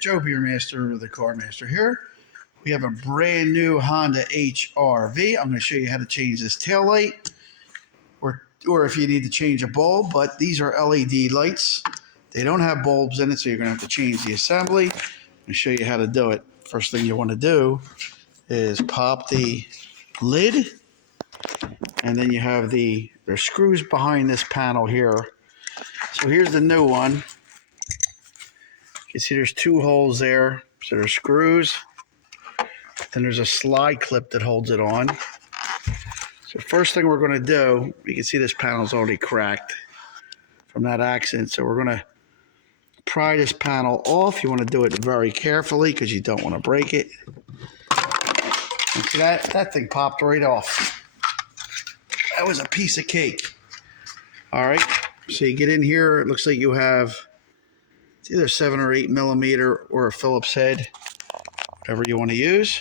Joe Beermaster, the Car Master here. We have a brand new Honda HR-V. I'm going to show you how to change this tail light, or if you need to change a bulb, but these are LED lights. They don't have bulbs in it, so you're going to have to change the assembly. I'm going to show you how to do it. First thing you want to do is pop the lid, and then you have there's screws behind this panel here. So here's the new one. You can see there's two holes there. So there's screws. Then there's a slide clip that holds it on. So first thing we're going to do, you can see this panel's already cracked from that accident. So we're going to pry this panel off. You want to do it very carefully because you don't want to break it. And see that thing popped right off. That was a piece of cake. All right. So you get in here. It looks like you have, it's either 7 or 8 millimeter or a Phillips head, whatever you want to use.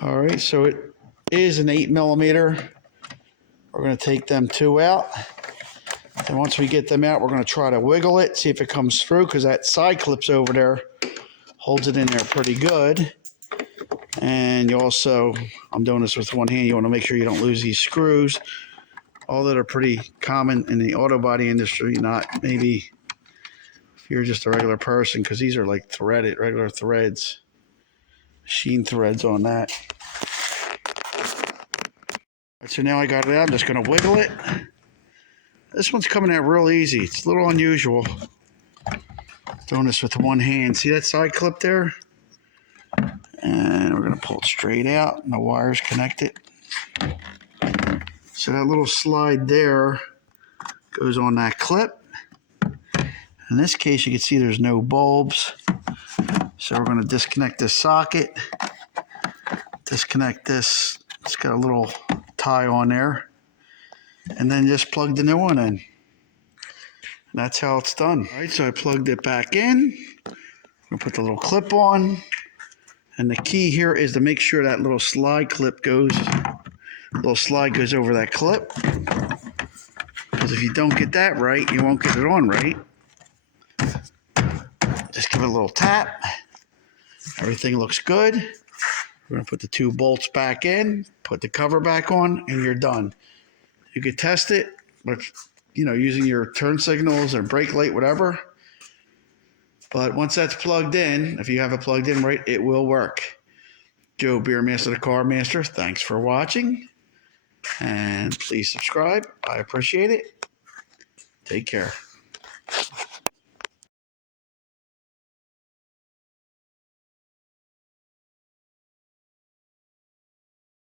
All right. So it is an 8 millimeter. We're going to take them two out. And once we get them out, we're going to try to wiggle it, see if it comes through, because that side clip's over there holds it in there pretty good. And you also, I'm doing this with one hand, you want to make sure you don't lose these screws. All that are pretty common in the auto body industry, not maybe if you're just a regular person, because these are like threaded, regular threads, machine threads on that. So now I got it out, I'm just going to wiggle it. This one's coming out real easy. It's a little unusual. Doing this with one hand. See that side clip there? And we're going to pull it straight out and the wire's connected. So that little slide there goes on that clip. In this case, you can see there's no bulbs. So we're going to disconnect this socket. Disconnect this. It's got a little tie on there. And then just plug the new one in. And that's how it's done. All right, so I plugged it back in. I'm going to put the little clip on. And the key here is to make sure that little slide clip goes, little slide goes over that clip. Because if you don't get that right, you won't get it on right. Just give it a little tap. Everything looks good. We're going to put the two bolts back in, put the cover back on, and you're done. You could test it, but using your turn signals or brake light, whatever. But once that's plugged in, if you have it plugged in right, it will work. Joe Beermaster, the Car Master, thanks for watching. And please subscribe. I appreciate it. Take care.